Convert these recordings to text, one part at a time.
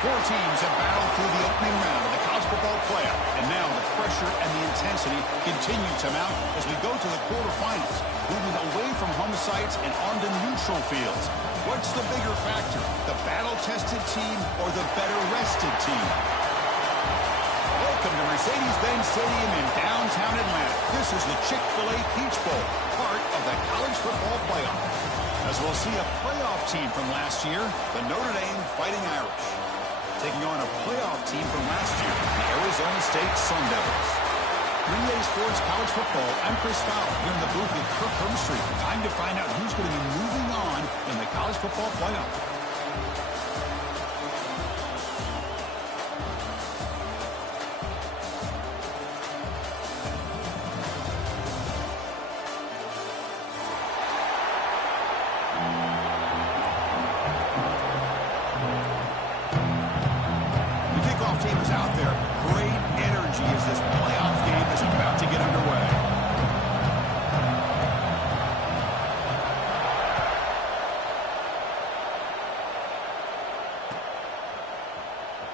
Four teams have battled through the opening round of the college football playoff, and now the pressure and the intensity continue to mount as we go to the quarterfinals, moving away from home sites and onto neutral fields. What's the bigger factor, the battle-tested team or the better-rested team? Welcome to Mercedes-Benz Stadium in downtown Atlanta. This is the Chick-fil-A Peach Bowl, part of the college football playoff. As we'll see a playoff team from last year, the Notre Dame Fighting Irish, taking on a playoff team from last year, the Arizona State Sun Devils. 3A Sports College Football, I'm Chris Fowler, here in the booth with Kirk Hermstreet. Time to find out who's going to be moving on in the college football playoff.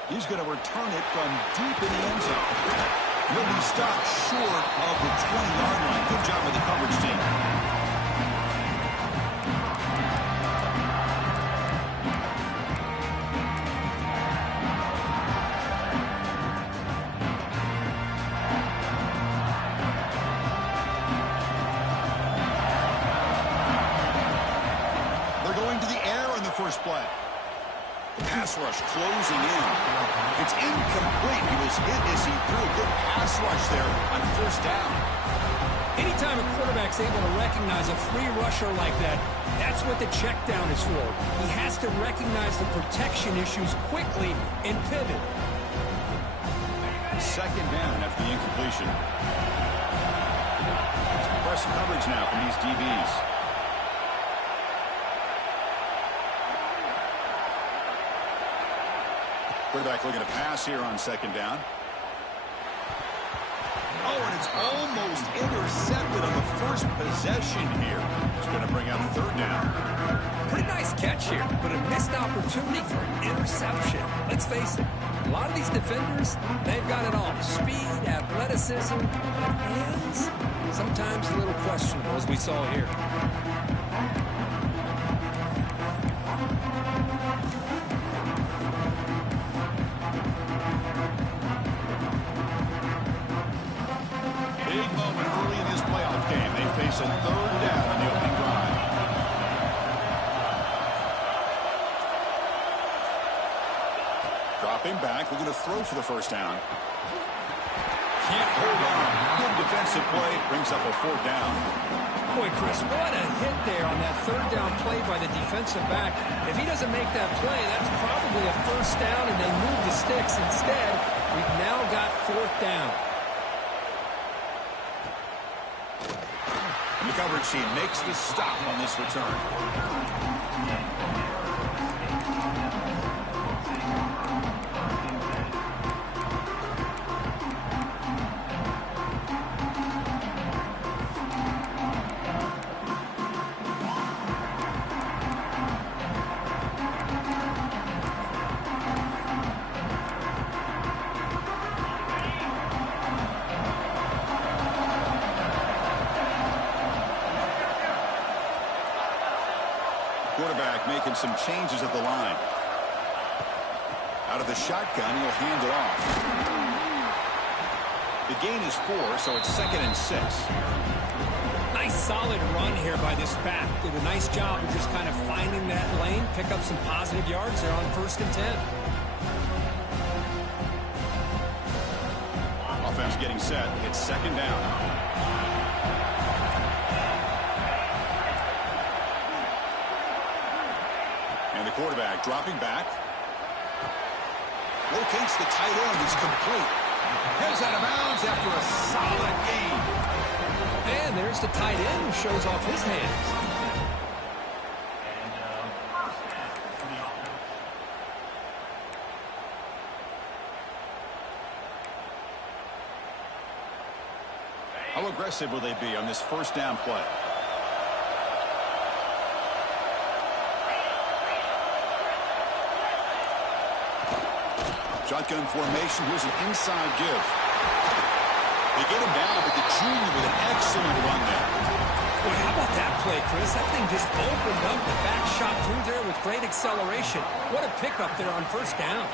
He's going to return it from deep in the end zone. He'll be stopped short of the 20-yard line. Good job with the coverage team. They're going to the air in the first play. Pass rush closing in. It's incomplete. He was hit as he threw a good pass rush there on first down. Anytime a quarterback's able to recognize a free rusher like that, that's what the check down is for. He has to recognize the protection issues quickly and pivot. Second down after the incompletion. Press coverage now from these DBs. Quarterback looking to pass here on second down. Oh, and it's almost intercepted on the first possession here. It's going to bring out third down. Pretty nice catch here, but a missed opportunity for an interception. Let's face it, a lot of these defenders, they've got it all. Speed, athleticism, hands, sometimes a little questionable, as we saw here. A third down on the opening drive. Dropping back, looking to throw for the first down. Can't hold on. Good defensive play, brings up a fourth down. Boy, Chris, what a hit there on that third down play by the defensive back. If he doesn't make that play, that's probably a first down, and they move the sticks. Instead, we've now got fourth down. The coverage team makes the stop on this return. Quarterback making some changes at the line. Out of the shotgun, he'll hand it off. The gain is 4, so it's 2nd and 6. Nice solid run here by this back. Did a nice job of just kind of finding that lane, pick up some positive yards there on 1st and 10. Offense getting set. It's 2nd down. And the quarterback dropping back. Locates the tight end. It's complete. Heads out of bounds after a solid gain. And there's the tight end who shows off his hands. How aggressive will they be on this first down play? Shotgun formation. Here's an inside give. They get him down, but the junior with an excellent run there. Boy, how about that play, Chris? That thing just opened up. The back shot through there with great acceleration. What a pickup there on first down.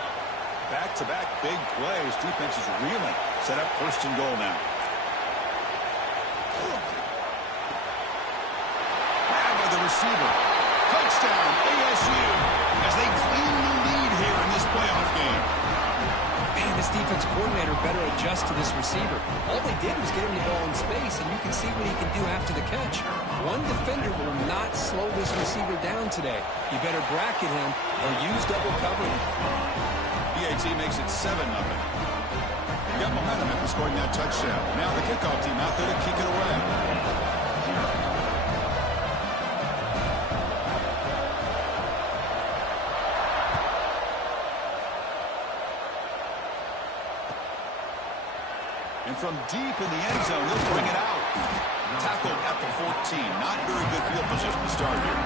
Back-to-back big plays. Defense is reeling. Set up first and goal now. Grabbed by the receiver. Touchdown, ASU, as they claim the lead here in this playoff game. Man, this defense coordinator better adjust to this receiver. All they did was get him the ball in space, and you can see what he can do after the catch. One defender will not slow this receiver down today. You better bracket him or use double coverage. PAT makes it 7-0. Got momentum after scoring that touchdown. Now the kickoff team out there to kick it away. And from deep in the end zone, they'll bring it out. Tackled at the 14. Not very good field position to start here.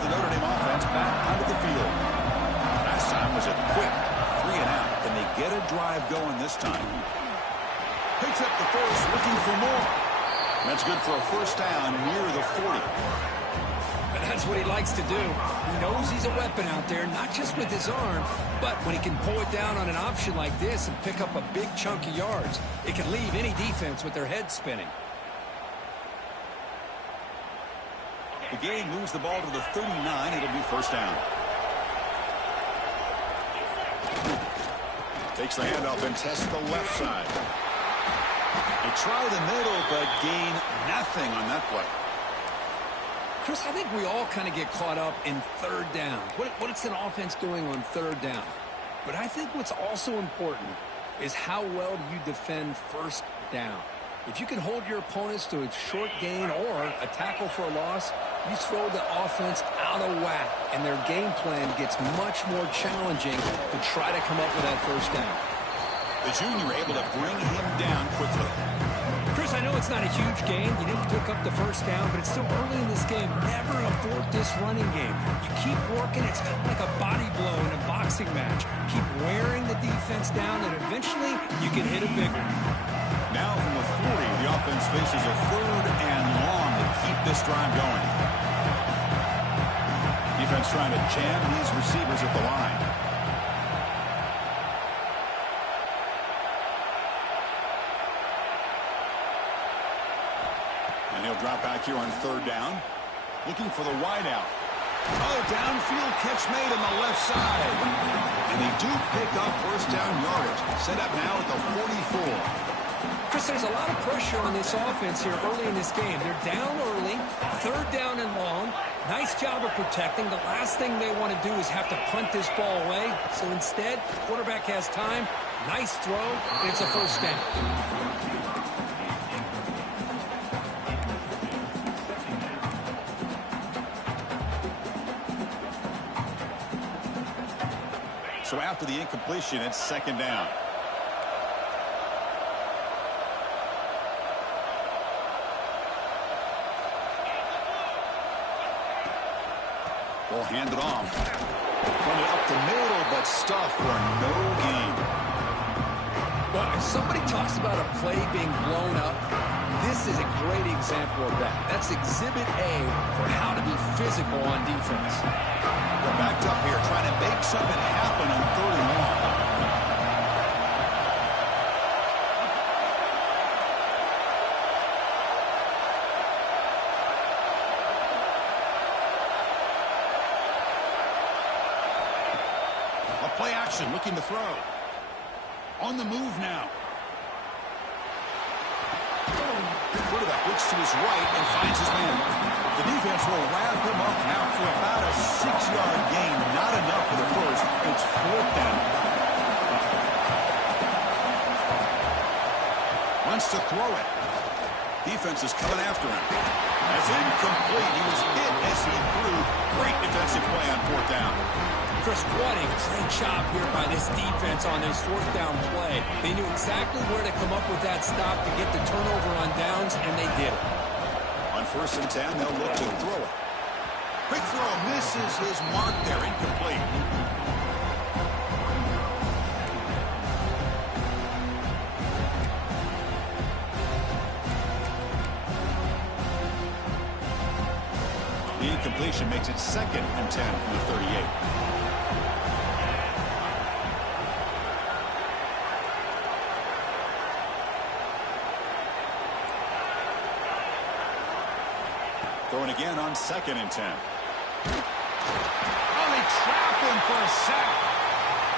The Notre Dame offense back onto the field. Last time was a quick 3-and-out. Can they get a drive going this time? Picks up the first, looking for more. That's good for a first down near the 40. And that's what he likes to do. He knows he's a weapon out there, not just with his arm, but when he can pull it down on an option like this and pick up a big chunk of yards, it can leave any defense with their head spinning. The game moves the ball to the 39. It'll be first down. Takes the handoff and tests the left side. They try the middle, but gain nothing on that play. Chris, I think we all kind of get caught up in third down. What's an offense doing on third down? But I think what's also important is how well do you defend first down. If you can hold your opponents to a short gain or a tackle for a loss, you throw the offense out of whack, and their game plan gets much more challenging to try to come up with that first down. The junior able to bring him down quickly. Chris, I know it's not a huge game. You didn't pick up the first down, but it's still early in this game. Never abort this running game. You keep working. It's kind of like a body blow in a boxing match. Keep wearing the defense down, and eventually you can hit a big one. Now from the 40, the offense faces a third and long to keep this drive going. Defense trying to jam these receivers at the line. And he'll drop back here on third down. Looking for the wideout. Oh, downfield catch made on the left side. And they do pick up first down yardage. Set up now at the 44. Chris, there's a lot of pressure on this offense here early in this game. They're down early, third down and long. Nice job of protecting. The last thing they want to do is have to punt this ball away. So instead, quarterback has time. Nice throw, and it's a first down. So after the incompletion, it's second down. They'll hand it off. Run it up the middle, but stuff for no gain. Well, if somebody talks about a play being blown up, this is a great example of that. That's exhibit A for how to be physical on defense. They're backed up here trying to make something happen on third and long. Play action, looking to throw. On the move now. Quarterback looks to his right and finds his man. The defense will wrap him up after about a 6-yard gain. Not enough for the first. It's fourth down. Wants to throw it. Defense is coming after him. That's incomplete. He was hit as he threw. Great defensive play on fourth down. Chris, what a great job here by this defense on this fourth down play. They knew exactly where to come up with that stop to get the turnover on downs, and they did it. On 1st and 10, they'll look to throw it. Quick throw misses his mark there, incomplete. The incompletion makes it 2nd and 10 from the 38. Throwing again on 2nd and 10. Oh, they trap him for a sack.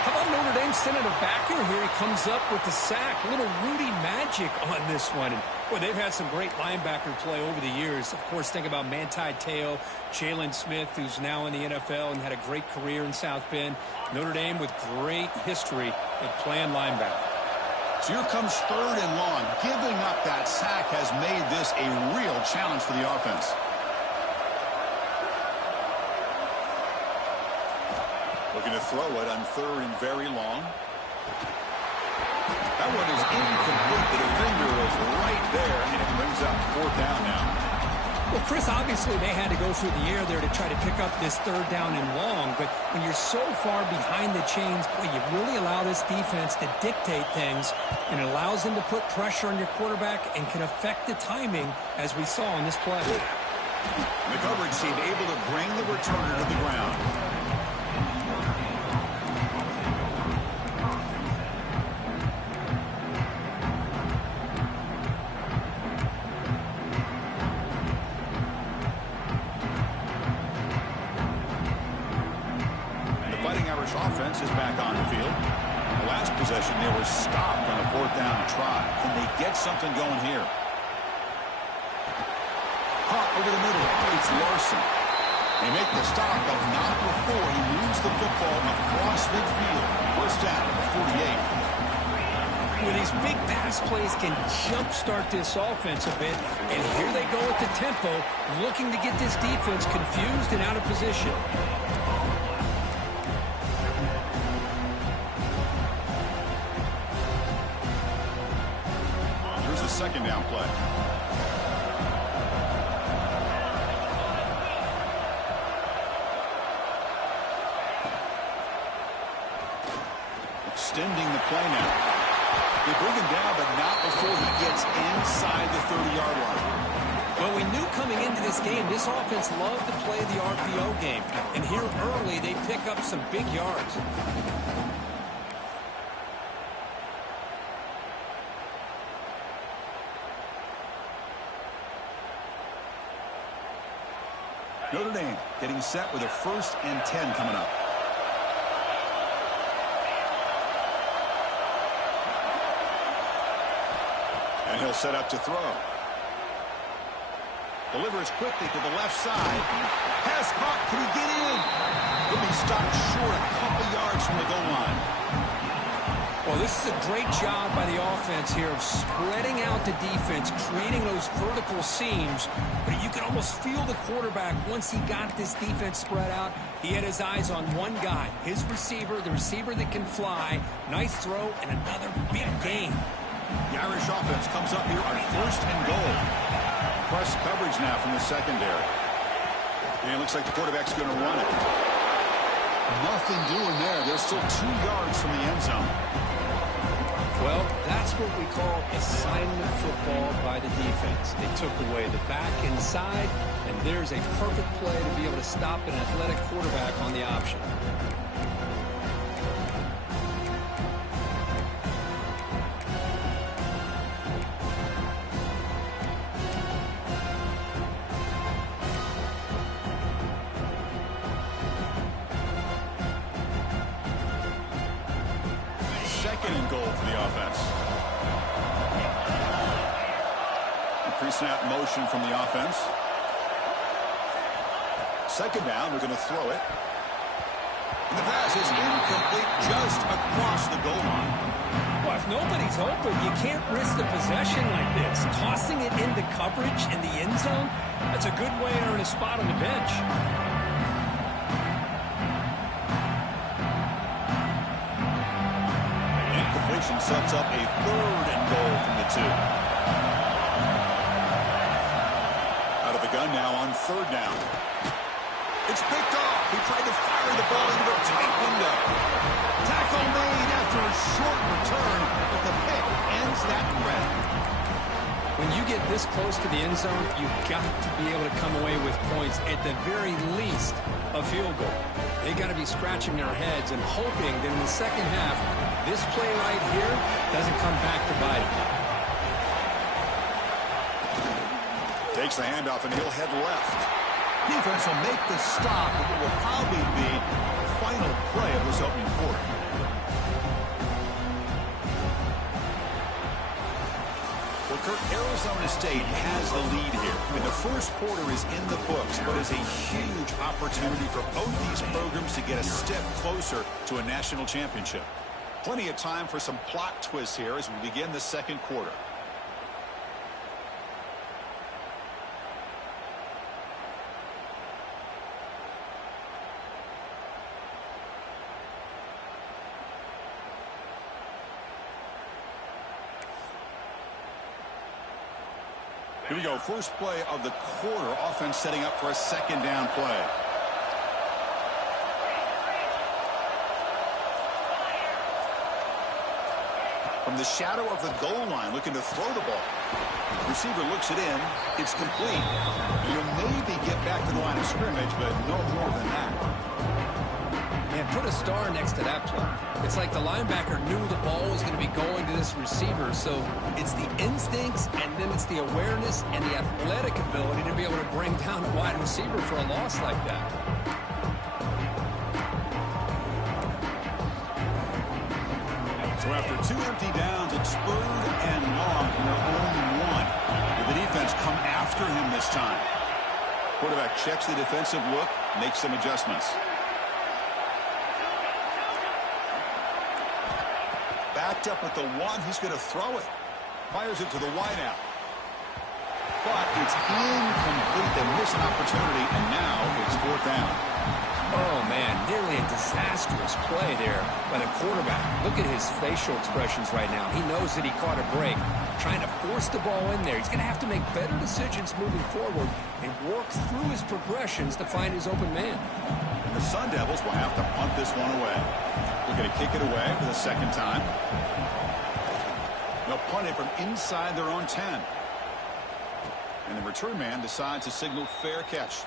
How about Notre Dame sending a backer here? He comes up with the sack. A little Rudy magic on this one. And, boy, they've had some great linebacker play over the years. Of course, think about Manti Te'o, Jalen Smith, who's now in the NFL and had a great career in South Bend. Notre Dame with great history at playing linebacker. So here comes 3rd and long. Giving up that sack has made this a real challenge for the offense. Looking to throw it on 3rd and very long. That one is incomplete. The defender was right there, and it brings up 4th down now. Well, Chris, obviously they had to go through the air there to try to pick up this 3rd down and long, but when you're so far behind the chains, boy, you really allow this defense to dictate things, and it allows them to put pressure on your quarterback and can affect the timing, as we saw on this play. The coverage team able to bring the returner to the ground. Offense is back on the field. The last possession, they were stopped on a 4th down try. Can they get something going here? Caught over the middle. It's Larson. They make the stop, but not before he moves the football across midfield. 1st down at the 48. Well, these big pass plays can jumpstart this offense a bit, and here they go with the tempo, looking to get this defense confused and out of position. Here's the 2nd down play. Extending the play now. They bring him down, but not before he gets inside the 30-yard line. Well, we knew coming into this game, this offense loved to play the RPO game. And here early, they pick up some big yards. Notre Dame getting set with a 1st and 10 coming up. And he'll set up to throw. Delivers quickly to the left side. Pass caught. Can he get in? He'll be stopped short a couple yards from the goal line. Well, this is a great job by the offense here of spreading out the defense, creating those vertical seams. But you can almost feel the quarterback once he got this defense spread out. He had his eyes on one guy, his receiver, the receiver that can fly. Nice throw and another big gain. The Irish offense comes up here on 1st and goal. Press coverage now from the secondary. And it looks like the quarterback's going to run it. Nothing doing there. They're still 2 yards from the end zone. Well, that's what we call assignment football by the defense. They took away the back inside, and there's a perfect play to be able to stop an athletic quarterback on the option. Pre-snap motion from the offense. 2nd down, we're going to throw it. And the pass is incomplete just across the goal line. Well, if nobody's open, you can't risk the possession like this. Tossing it into coverage in the end zone, that's a good way to earn a spot on the bench. conversion sets up a 3rd and goal from the 2. Out of the gun now on 3rd down. It's picked off. He tried to fire the ball into a tight window. Tackle made after a short return, but the pick ends that threat. When you get this close to the end zone, you've got to be able to come away with points, at the very least, a field goal. They got to be scratching their heads and hoping that in the second half, this play right here doesn't come back to bite them. Takes the handoff and he'll head left. Defense will make the stop, but it will probably be the final play of this opening quarter. Well, Kirk, Arizona State has the lead here. And the first quarter is in the books, but is a huge opportunity for both these programs to get a step closer to a national championship. Plenty of time for some plot twists here as we begin the second quarter. Here we go. First play of the quarter. Offense setting up for a 2nd down play. From the shadow of the goal line, looking to throw the ball. Receiver looks it in. It's complete. You'll maybe get back to the line of scrimmage, but no more than that. Man, put a star next to that play. It's like the linebacker knew the ball was going to be going to this receiver, so it's the instincts, and then it's the awareness and the athletic ability to be able to bring down a wide receiver for a loss like that. So after 2 empty downs, it's 3rd and long from their own 1. Will the defense come after him this time? Quarterback checks the defensive look, makes some adjustments. Backed up at the 1, he's going to throw it. Fires it to the wideout. But it's incomplete. They miss an opportunity, and now it's 4th down. Oh, man, nearly a disastrous play there by the quarterback. Look at his facial expressions right now. He knows that he caught a break, trying to force the ball in there. He's going to have to make better decisions moving forward and work through his progressions to find his open man. And the Sun Devils will have to punt this one away. They're going to kick it away for the 2nd time. They'll punt it from inside their own 10. And the return man decides to signal fair catch.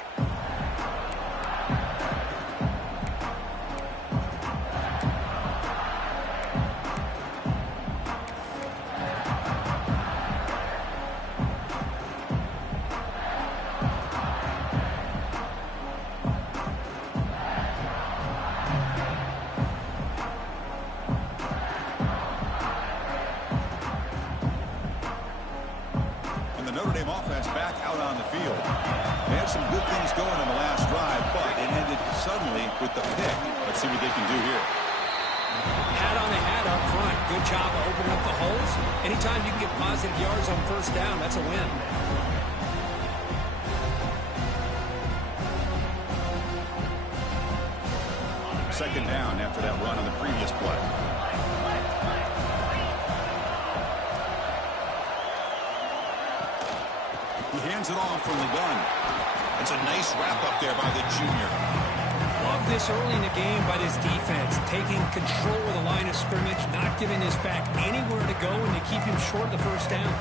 Notre Dame offense back out on the field. They had some good things going on the last drive, but it ended suddenly with the pick. Let's see what they can do here. Hat on the hat up front. Good job of opening up the holes. Anytime you can get positive yards on 1st down, that's a win. Second down after that run on the previous play. He hands it off from the gun. It's a nice wrap up there by the junior. Love this early in the game by this defense, taking control of the line of scrimmage, not giving this back anywhere to go, and to keep him short of the 1st down.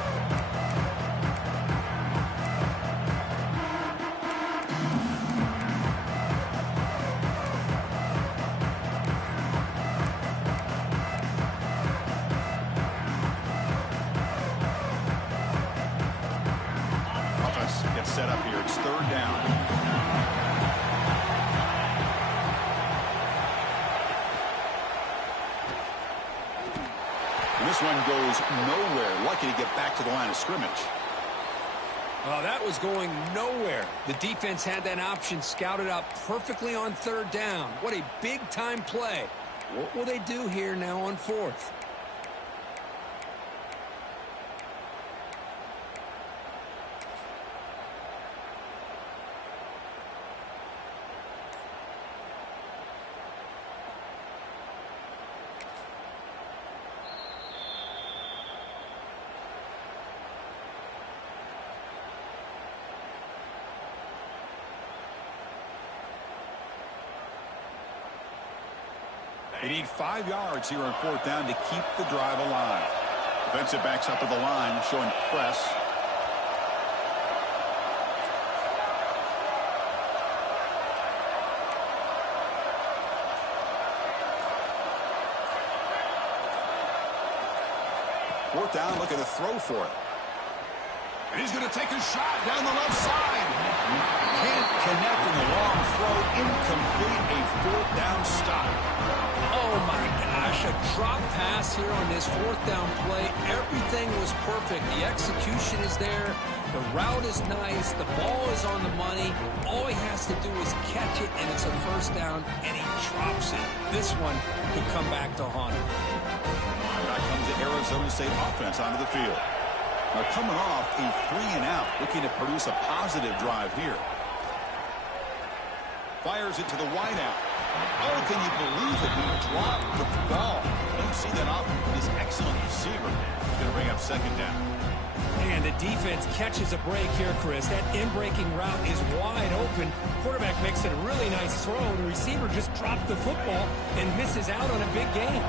Set up here. It's 3rd down. And this one goes nowhere. Lucky to get back to the line of scrimmage. Oh, that was going nowhere. The defense had that option scouted out perfectly on 3rd down. What a big-time play. What will they do here now on 4th? They need 5 yards here on 4th down to keep the drive alive. Defensive backs up at the line, showing press. Fourth down, looking to throw for it. And he's going to take a shot down the left side. Can't connect in the long throw. Incomplete, a 4th down stop. Oh, my gosh, a drop pass here on this 4th down play. Everything was perfect. The execution is there. The route is nice. The ball is on the money. All he has to do is catch it, and it's a 1st down, and he drops it. This one could come back to haunt him. Back comes the Arizona State offense onto the field. Now coming off a 3-and-out, looking to produce a positive drive here. Fires it to the wideout. Oh, can you believe it? He dropped the ball. Don't see that often from this excellent receiver. He's going to bring up 2nd down. And the defense catches a break here, Chris. That in-breaking route is wide open. Quarterback makes it a really nice throw. The receiver just dropped the football and misses out on a big gain.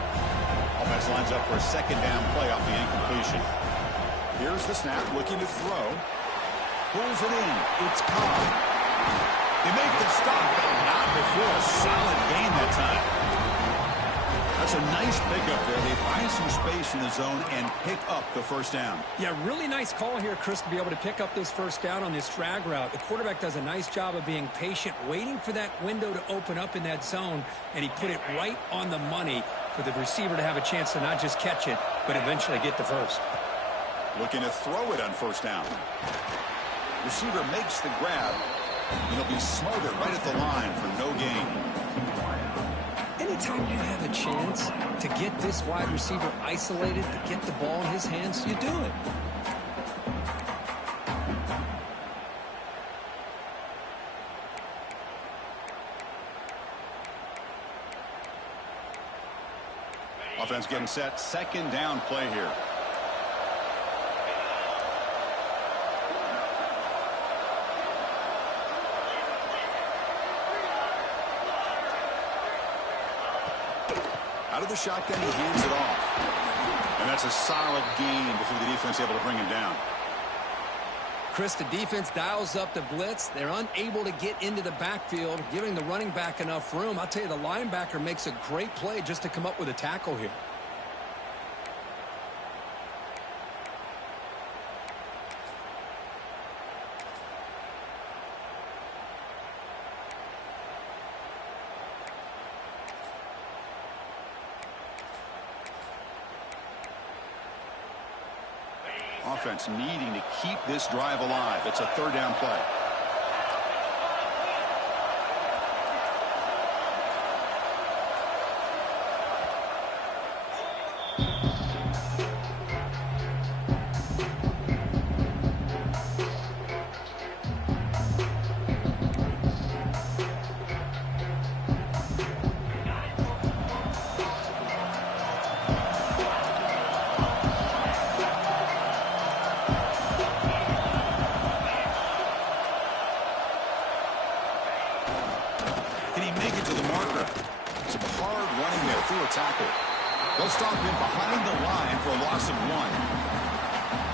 Offense lines up for a 2nd down play off the incompletion. Here's the snap, looking to throw. Pulls it in. It's caught. They make the stop, but not before a solid gain that time. That's a nice pickup there. They find some space in the zone and pick up the 1st down. Yeah, really nice call here, Chris, to be able to pick up this 1st down on this drag route. The quarterback does a nice job of being patient, waiting for that window to open up in that zone, and he put it right on the money for the receiver to have a chance to not just catch it, but eventually get the 1st. Looking to throw it on 1st down. Receiver makes the grab, and he'll be smothered right at the line for no gain. Anytime you have a chance to get this wide receiver isolated, to get the ball in his hands, you do it. Offense getting set. 2nd down play here. Out of the shotgun, he hands it off. And that's a solid gain before the defense able to bring him down. Chris, the defense dials up the blitz. They're unable to get into the backfield, giving the running back enough room. I'll tell you, the linebacker makes a great play just to come up with a tackle here. Offense needing to keep this drive alive. It's a 3rd down play. Tackle. They'll stop him behind the line for a loss of 1.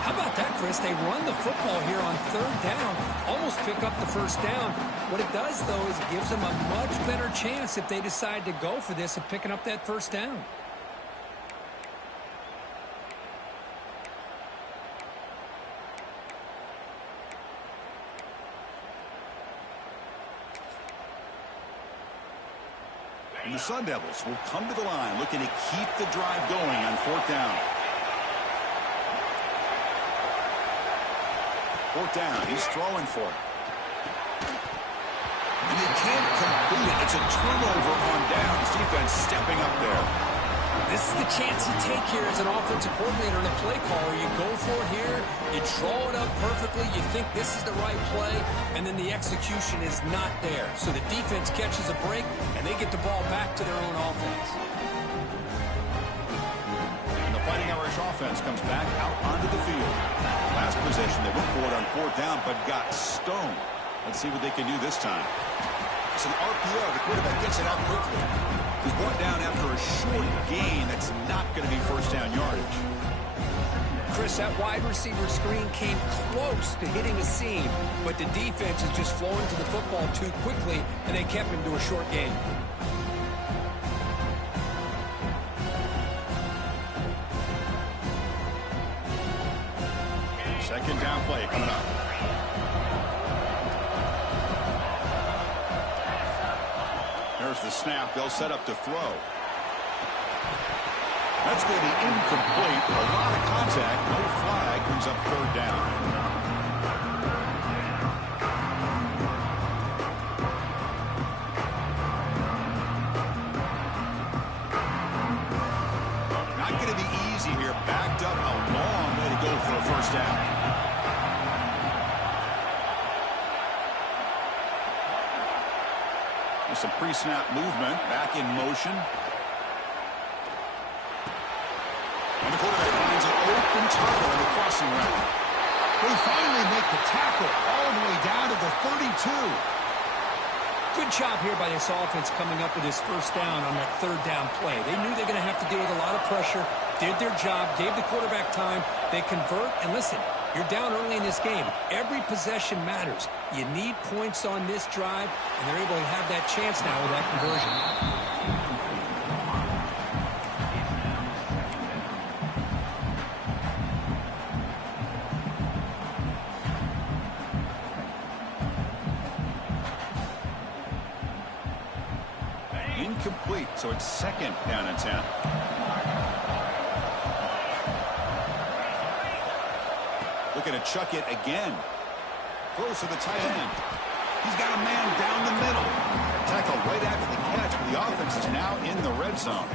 How about that, Chris? They run the football here on 3rd down, almost pick up the 1st down. What it does, though, is it gives them a much better chance if they decide to go for this of picking up that 1st down. And the Sun Devils will come to the line looking to keep the drive going on 4th down. 4th down, he's throwing for it. And he can't complete it. It's a turnover on downs. Defense stepping up there. This is the chance you take here as an offensive coordinator and a play caller. You go for it here, you draw it up perfectly, you think this is the right play, and then the execution is not there. So the defense catches a break, and they get the ball back to their own offense. And the Fighting Irish offense comes back out onto the field. Last possession, they went for it on 4th down, but got stoned. Let's see what they can do this time. It's an RPO. The quarterback gets it out quickly. He's brought down after a short gain. That's not going to be first down yardage. Chris, that wide receiver screen came close to hitting a seam, but the defense is just flowing to the football too quickly, and they kept him to a short gain. Second down play coming up. There's the snap. They'll set up to throw. That's going to be incomplete. A lot of contact. No flag. Brings up third down. Not going to be easy here. Backed up. A long way to go for a first down. There's some pre-snap movement. Back in motion. And the quarterback finds an open target on the crossing route. They finally make the tackle all the way down to the 32. Good job here by this offense coming up with his first down on that third down play. They knew they were going to have to deal with a lot of pressure, did their job, gave the quarterback time. They convert, and listen, you're down early in this game. Every possession matters. You need points on this drive, and they're able to have that chance now with that conversion. Incomplete, so it's second down and 10. Looking to chuck it again. Throws to the tight end. He's got a man down the middle. Tackle right after the catch, but the offense is now in the red zone.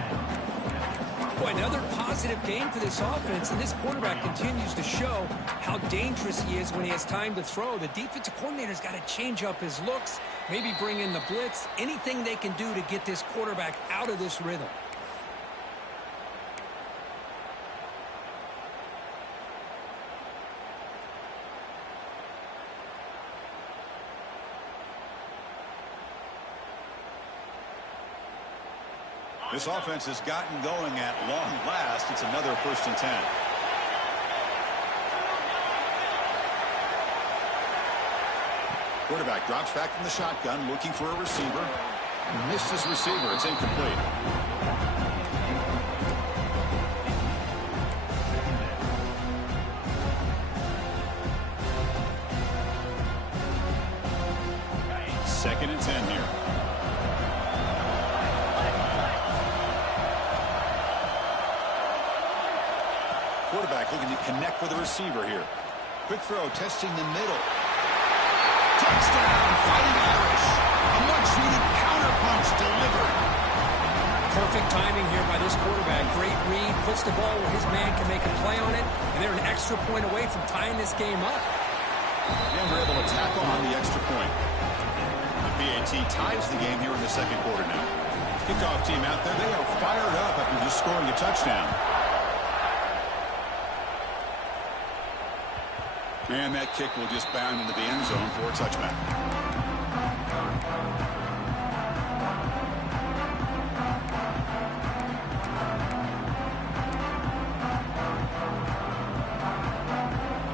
Boy, another positive game for this offense, and this quarterback continues to show how dangerous he is when he has time to throw. The defensive coordinator's got to change up his looks, maybe bring in the blitz, anything they can do to get this quarterback out of this rhythm. This offense has gotten going at long last. It's another first and 10. Quarterback drops back from the shotgun, looking for a receiver. Missed his receiver. It's incomplete. Second and 10 here. Quarterback looking to connect with the receiver here. Quick throw, testing the middle. Touchdown, Fighting Irish. A much-needed counterpunch delivered. Perfect timing here by this quarterback. Great read, puts the ball where his man can make a play on it, and they're an extra point away from tying this game up. And they're able to tackle on the extra point. The PAT ties the game here in the second quarter now. Kickoff team out there, they are fired up after just scoring a touchdown. And that kick will just bound into the end zone for a touchback.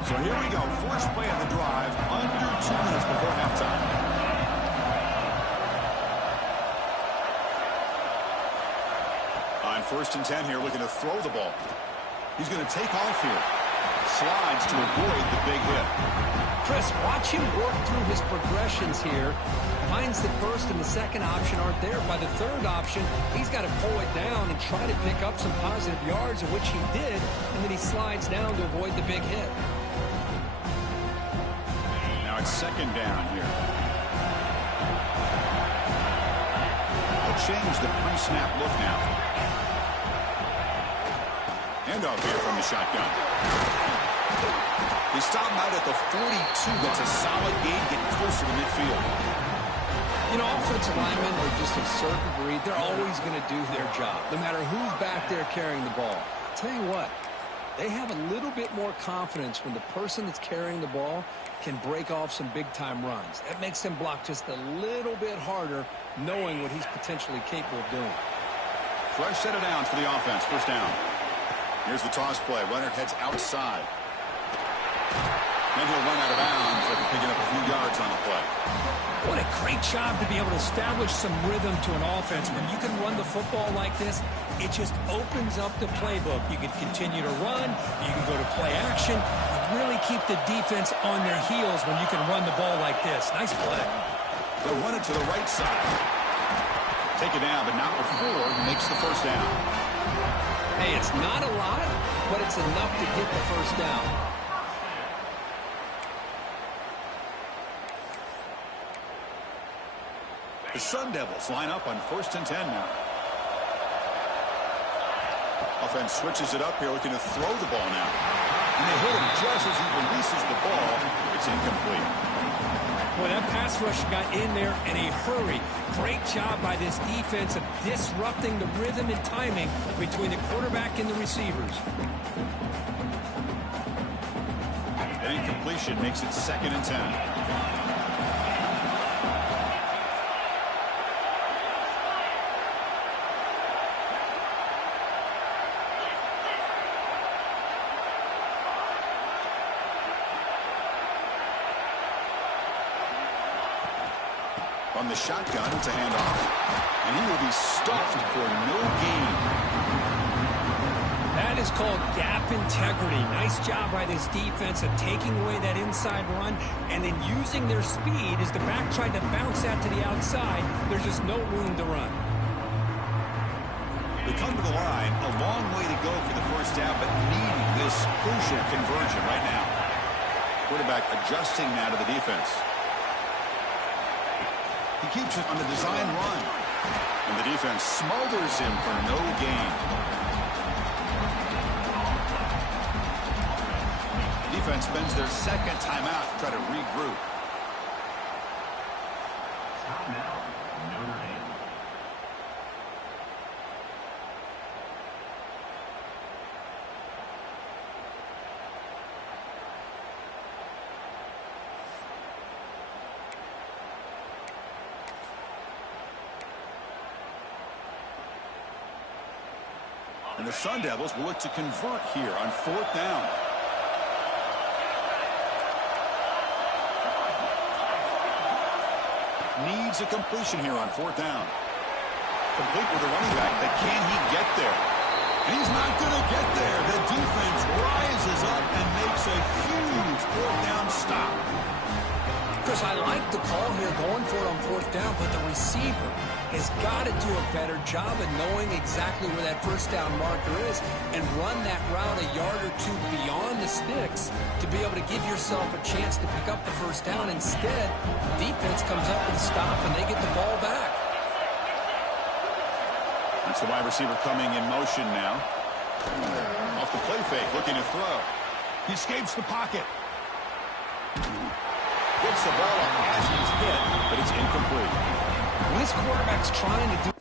So here we go. First play of the drive, under 2 minutes before halftime. On first and 10 here, looking to throw the ball. He's going to take off here. Slides to avoid the big hit. Chris, watch him work through his progressions here. Finds the first and the second option aren't there. By the third option, he's got to pull it down and try to pick up some positive yards, of which he did, and then he slides down to avoid the big hit. Now it's second down here. They'll change the pre-snap look now. Handoff here from the shotgun. He stopped him out at the 42. That's a solid gain, getting closer to midfield. You know, offensive linemen are just a certain breed. They're always going to do their job, no matter who's back there carrying the ball. I'll tell you what, they have a little bit more confidence when the person that's carrying the ball can break off some big-time runs. That makes them block just a little bit harder, knowing what he's potentially capable of doing. Fresh set of downs for the offense. First down. Here's the toss play. Runner heads outside. Then he'll run out of bounds after picking up a few yards on the play. What a great job to be able to establish some rhythm to an offense. When you can run the football like this, it just opens up the playbook. You can continue to run. You can go to play action. You really keep the defense on their heels when you can run the ball like this. Nice play. They'll run it to the right side. Take it down, but not before he makes the first down. Hey, it's not a lot, but it's enough to get the first down. The Sun Devils line up on 1st and 10 now. Offense switches it up here, looking to throw the ball now. And they hit him just as he releases the ball. It's incomplete. Boy, that pass rush got in there in a hurry. Great job by this defense of disrupting the rhythm and timing between the quarterback and the receivers. An incompletion makes it 2nd and 10. On the shotgun, it's a handoff. And he will be stuffed for no gain. That is called gap integrity. Nice job by this defense of taking away that inside run and then using their speed as the back tried to bounce that to the outside. There's just no room to run. They come to the line, a long way to go for the first down, but needing this crucial conversion right now. Quarterback adjusting now to the defense. He keeps it on the design run. And the defense smothers him for no gain. Defense spends their 2nd timeout to try to regroup. And the Sun Devils will look to convert here on 4th down. Needs a completion here on 4th down. Complete with the running back, but can he get there? He's not going to get there. The defense rises up and makes a huge 4th down stop. Chris, I like the call here going for it on 4th down, but the receiver has got to do a better job of knowing exactly where that first down marker is and run that route a yard or two beyond the sticks to be able to give yourself a chance to pick up the first down. Instead, defense comes up with a stop and they get the ball back. That's the wide receiver coming in motion now. Off the play fake, looking to throw. He escapes the pocket. Gets the ball up as he's hit, but it's incomplete. When this quarterback's trying to do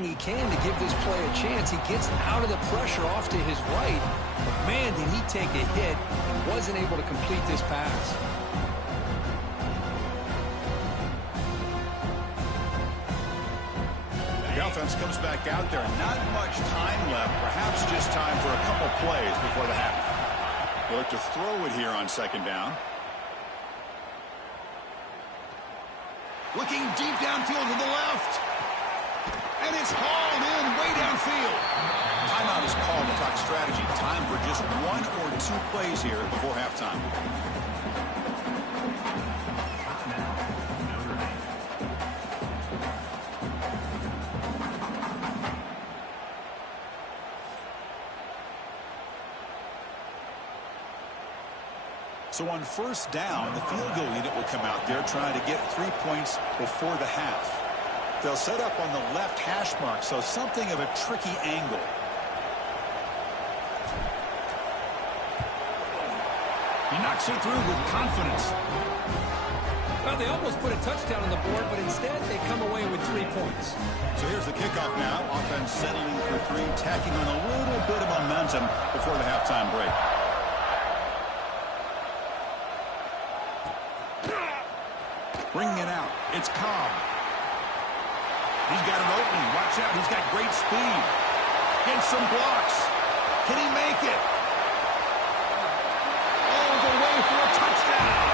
he can to give this play a chance. He gets out of the pressure off to his right. But man, did he take a hit and wasn't able to complete this pass. The offense comes back out there. Not much time left. Perhaps just time for a couple plays before the half. They look to throw it here on 2nd down. Looking deep downfield to the left. And it's hauled in way downfield. Timeout is called to talk strategy. Time for just 1 or 2 plays here before halftime. So on first down, the field goal unit will come out there trying to get 3 points before the half. They'll set up on the left hash mark, so something of a tricky angle. He knocks it through with confidence. Well, they almost put a touchdown on the board, but instead they come away with 3 points. So here's the kickoff now. Offense settling for 3, tacking on a little bit of momentum before the halftime break. Bringing it out. It's Cobb. He's got an opening. Watch out. He's got great speed. Gets some blocks. Can he make it? All the way for a touchdown.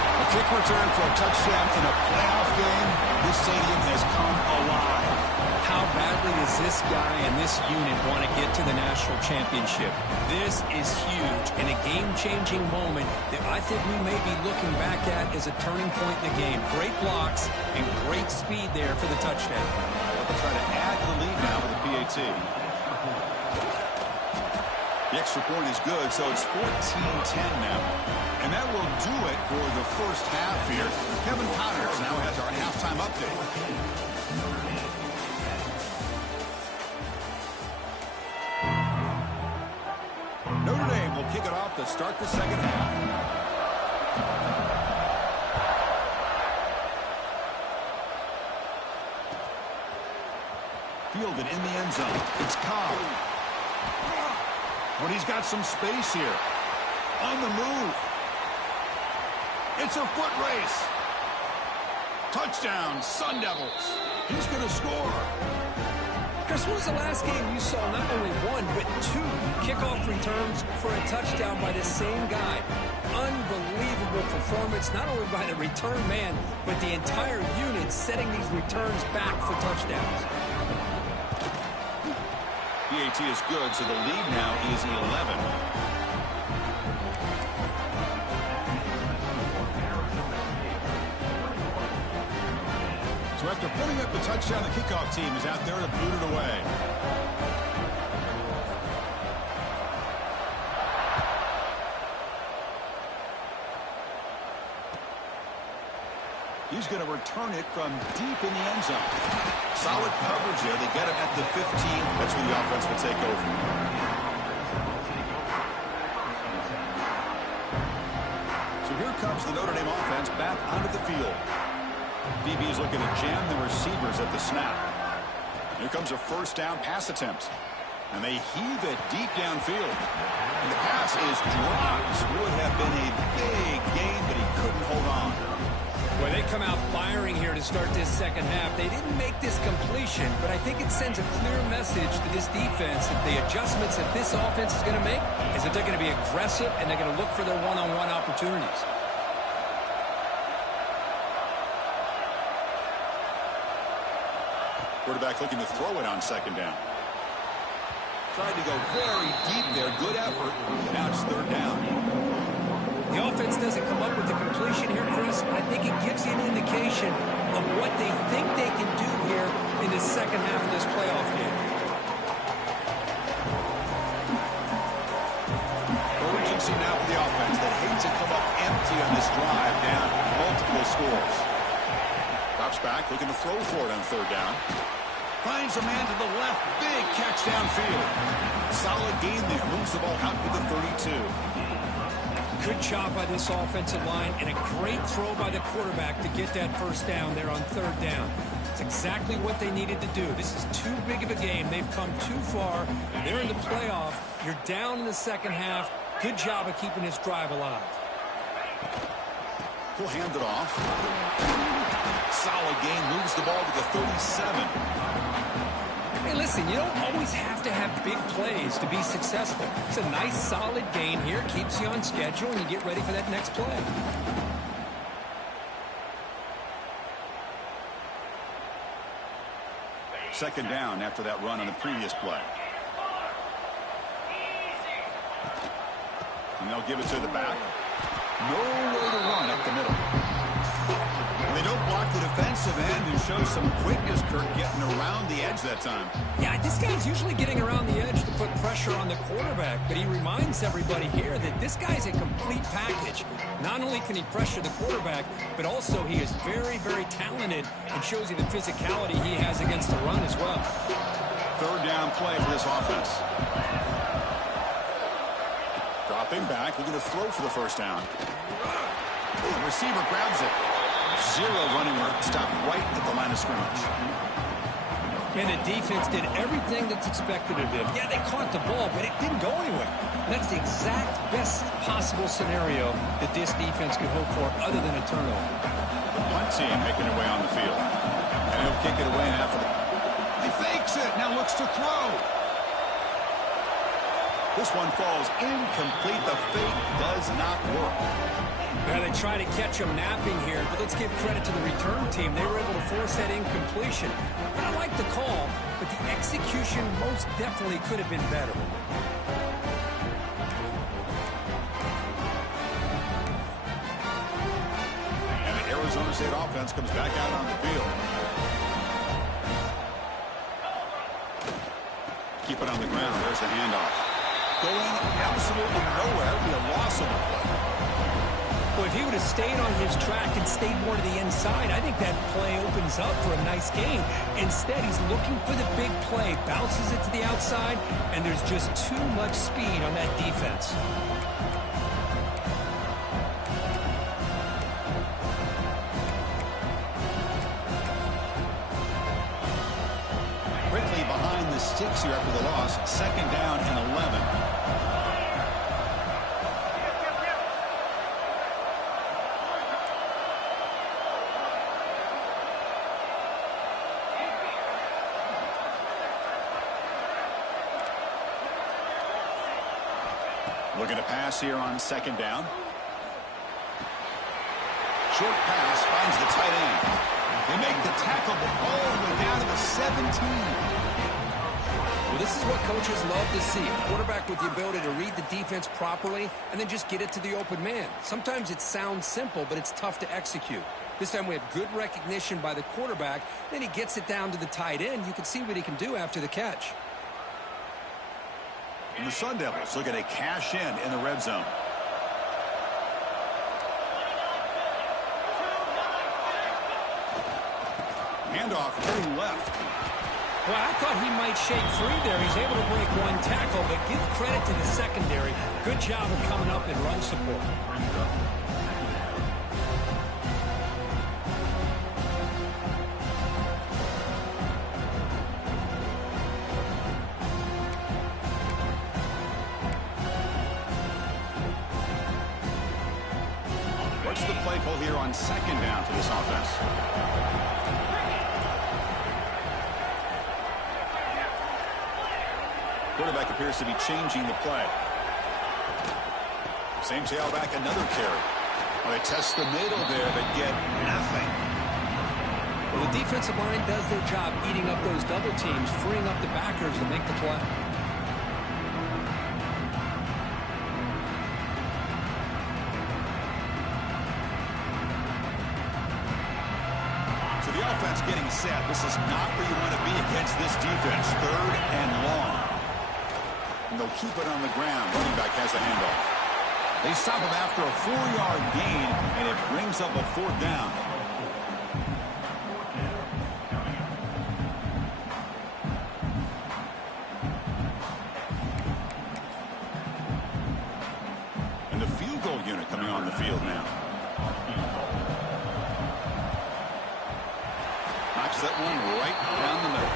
A kick return for a touchdown in a playoff game. This stadium has come alive. How badly does this guy and this unit want to get to the national championship? This is huge and a game-changing moment that I think we may be looking back at as a turning point in the game. Great blocks and great speed there for the touchdown. They'll try to add to the lead now with the PAT. The extra point is good, so it's 14-10 now. And that will do it for the first half here. Kevin Connors now has our halftime update. Notre Dame will kick it off to start the second half. Fielded in the end zone. It's Cobb. But he's got some space here. On the move. It's a foot race. Touchdown, Sun Devils. He's going to score. Chris, when was the last game you saw not only 1, but 2 kickoff returns for a touchdown by the same guy? Unbelievable performance, not only by the return man, but the entire unit setting these returns back for touchdowns. PAT is good, so the lead now is 11. So after putting up the touchdown, the kickoff team is out there to boot it away. He's going to return it from deep in the end zone. Solid coverage there. They get him at the 15. That's where the offense will take over. So here comes the Notre Dame offense back onto the field. DB is looking to jam the receivers at the snap. Here comes a first down pass attempt. And they heave it deep downfield. And the pass is dropped. Would have been a big gain, but he couldn't hold on. Well, they come out firing here to start this second half. They didn't make this completion, but I think it sends a clear message to this defense that the adjustments that this offense is going to make is that they're going to be aggressive and they're going to look for their one-on-one opportunities. Quarterback looking to throw it on second down. Tried to go very deep there. Good effort. Now it's third down. The offense doesn't come up with the completion here, Chris. I think it gives you an indication of what they think they can do here in the second half of this playoff game. Urgency now for the offense that hates to come up empty on this drive, down multiple scores. Drops back, looking to throw for it on third down. Finds a man to the left. Big catch downfield. Solid gain there. Moves the ball out to the 32. Good job by this offensive line and a great throw by the quarterback to get that first down there on third down. It's exactly what they needed to do. This is too big of a game. They've come too far. They're in the playoff. You're down in the second half. Good job of keeping this drive alive. He'll hand it off. Solid gain. Moves the ball to the 37. Hey, listen, you don't always have to have big plays to be successful. It's a nice, solid gain here. Keeps you on schedule, and you get ready for that next play. Second down after that run on the previous play. And they'll give it to the back. Nowhere to run up the middle. And they don't block the defensive end and show some quickness, Kirk, getting around the edge that time. Yeah, this guy's usually getting around the edge to put pressure pressure on the quarterback, but he reminds everybody here that this guy's a complete package. Not only can he pressure the quarterback, but also he is very, very talented and shows you the physicality he has against the run as well. Third down play for this offense. Dropping back, looking to throw for the first down. The receiver grabs it. Zero running work, stopped right at the line of scrimmage. And the defense did everything that's expected of them. Yeah, they caught the ball, but it didn't go anywhere. That's the exact best possible scenario that this defense could hope for other than a turnover. The punt team making their way on the field. And he'll kick it away now for the... He fakes it, now looks to throw. This one falls incomplete. The fake does not work. Yeah, they try to catch him napping here, but let's give credit to the return team. They were able to force that incompletion. But I like the call, but the execution most definitely could have been better. And the Arizona State offense comes back out on the field. Keep it on the ground. There's the handoff. Going absolutely nowhere. It'll be a loss on the play. Well, if he would have stayed on his track and stayed more to the inside, I think that play opens up for a nice game. Instead, he's looking for the big play, bounces it to the outside, and there's just too much speed on that defense. Quickly behind the sticks here after the loss. Second down and 11. Looking to pass here on second down. Short pass finds the tight end. They make the tackle all the way down to the 17. Well, this is what coaches love to see. A quarterback with the ability to read the defense properly and then just get it to the open man. Sometimes it sounds simple, but it's tough to execute. This time we have good recognition by the quarterback. Then he gets it down to the tight end. You can see what he can do after the catch. And the Sun Devils looking to cash in the red zone. Handoff heading left. Well, I thought he might shake free there. He's able to break one tackle, but give credit to the secondary. Good job of coming up and run support. What's the play call here on second down for this offense? Quarterback appears to be changing the play. Same tailback, another carry. Well, they test the middle there, but get nothing. Well, the defensive line does their job eating up those double teams, freeing up the backers to make the play. So the offense getting set. This is not where you want to be against this defense. Third and long. And they'll keep it on the ground. Running back has the handoff. They stop him after a 4-yard gain, and it brings up a fourth down. And the field goal unit coming on the field now. Knocks that one right down the middle.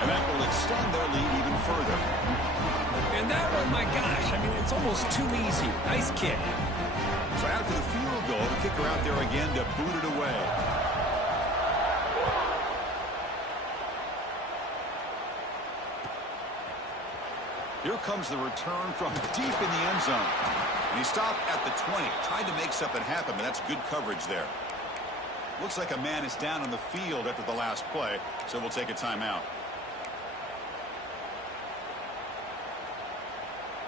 And that will extend their lead even further. And that one, my gosh, I mean, it's almost too easy. Nice kick. So after the field goal, the kicker out there again to boot it away. Here comes the return from deep in the end zone. And he stopped at the 20, tried to make something happen, but that's good coverage there. Looks like a man is down on the field after the last play, so we'll take a timeout.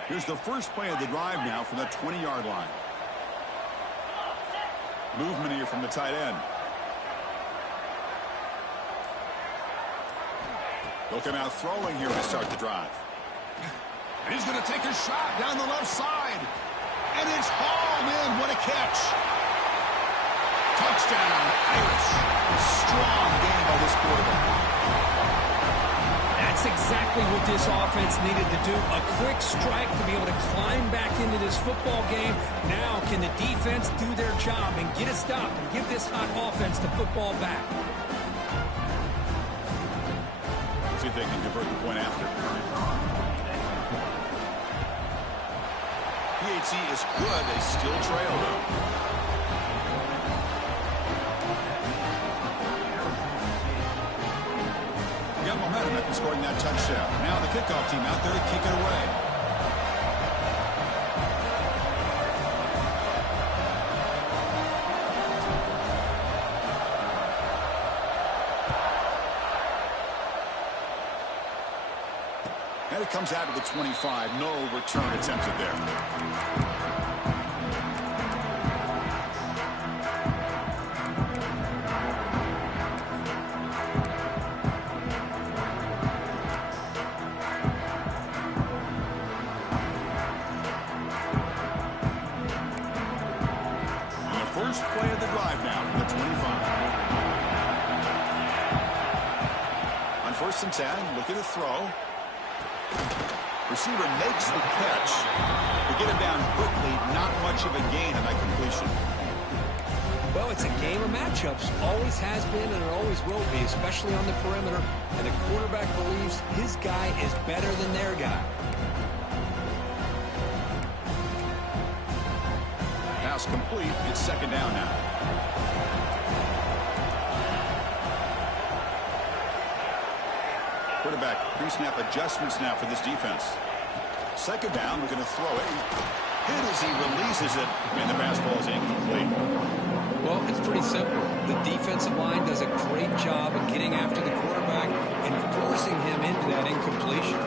Here's the first play of the drive now from the 20-yard line. Movement here from the tight end. They'll come out throwing here to start the drive. And he's going to take a shot down the left side. And it's hauled in. What a catch. Touchdown, Irish. Strong game by this quarterback. That's exactly what this offense needed to do. A quick strike to be able to climb back into this football game. Now can the defense do their job and get a stop and give this hot offense the football back? See if they can convert the point after. PAT is good. They still trail, though. Got momentum after scoring that touchdown. Now the kickoff team out there to kick it away. And it comes out to the 25. No return attempted there. First play of the drive now from the 25. On 1st and 10, look at the throw. Receiver makes the catch. To get him down quickly, not much of a gain on that completion. Well, it's a game of matchups. Always has been and it always will be, especially on the perimeter. And the quarterback believes his guy is better than their guy. Pass complete. It's 2nd down now. Quarterback pre-snap adjustments now for this defense. 2nd down. We're going to throw it. Hit as he releases it, and the pass ball is incomplete. Well, it's pretty simple. The defensive line does a great job of getting after the quarterback and forcing him into that incompletion.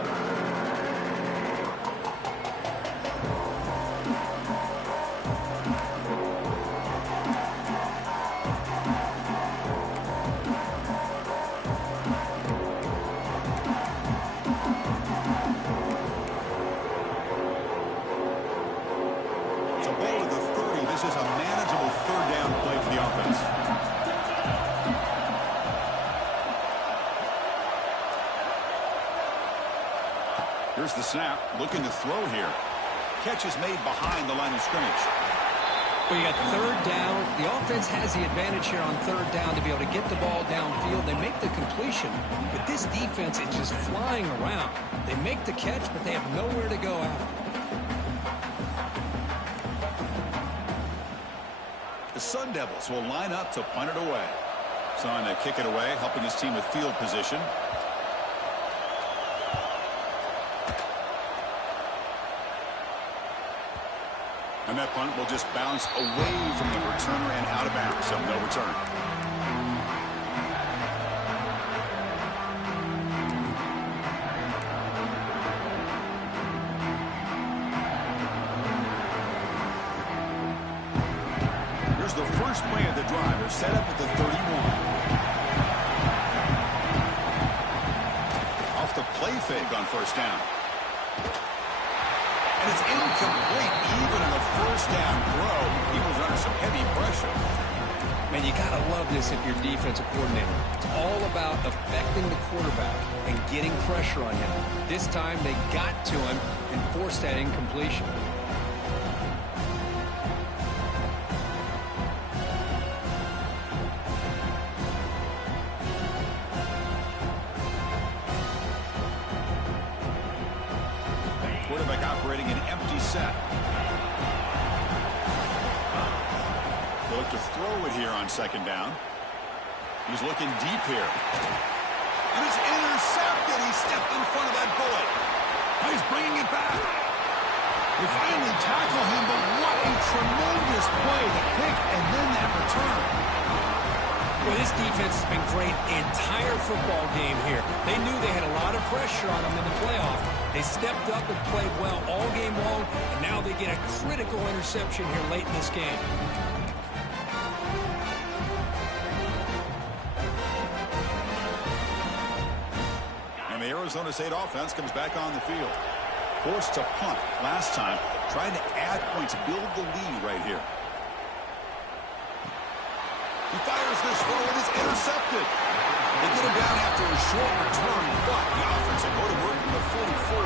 Here's the snap, looking to throw here. Catch is made behind the line of scrimmage. Well, you got 3rd down. The offense has the advantage here on 3rd down to be able to get the ball downfield. They make the completion, but this defense is just flying around. They make the catch, but they have nowhere to go after. The Sun Devils will line up to punt it away. Trying to kick it away, helping his team with field position. And that punt will just bounce away from the returner and out of bounds, so no return. Here's the first play of the drive. They're set up at the 31. Off the play fake on 1st down. And it's incomplete even in the 1st down throw. He was under some heavy pressure. Man, you got to love this if you're defensive coordinator. It's all about affecting the quarterback and getting pressure on him. This time they got to him and forced that incompletion. Quarterback operating an empty set. They'll look to throw it here on 2nd down. He's looking deep here. And it's intercepted. He stepped in front of that bullet. Now he's bringing it back. They finally tackle him, but what a tremendous play. The pick and then that return. Well, this defense has been great the entire football game here. They knew they had a lot of pressure on them in the playoff. They stepped up and played well all game long, and now they get a critical interception here late in this game. And the Arizona State offense comes back on the field. Forced to punt last time, trying to add points, build the lead right here. He fires this throw, and it's intercepted. They get him down after a short return, but the offense will go to work from the 44.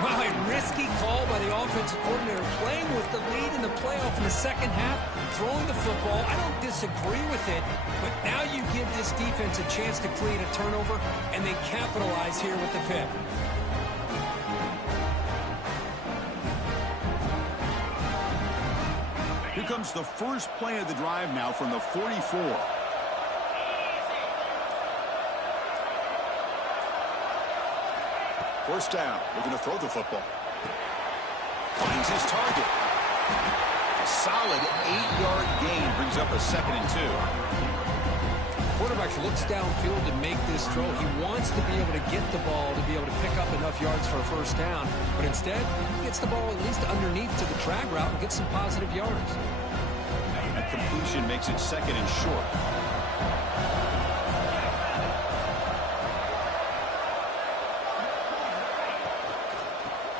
Wow, a risky call by the offensive coordinator, playing with the lead in the playoff in the second half, throwing the football. I don't disagree with it, but now you give this defense a chance to create a turnover, and they capitalize here with the pick. Here comes the first play of the drive now from the 44. First down. We're going to throw the football. Finds his target. A solid 8-yard gain brings up a 2nd and 2. Quarterback looks downfield to make this throw. He wants to be able to get the ball to be able to pick up enough yards for a first down. But instead, he gets the ball at least underneath to the drag route and gets some positive yards. That completion makes it 2nd and short.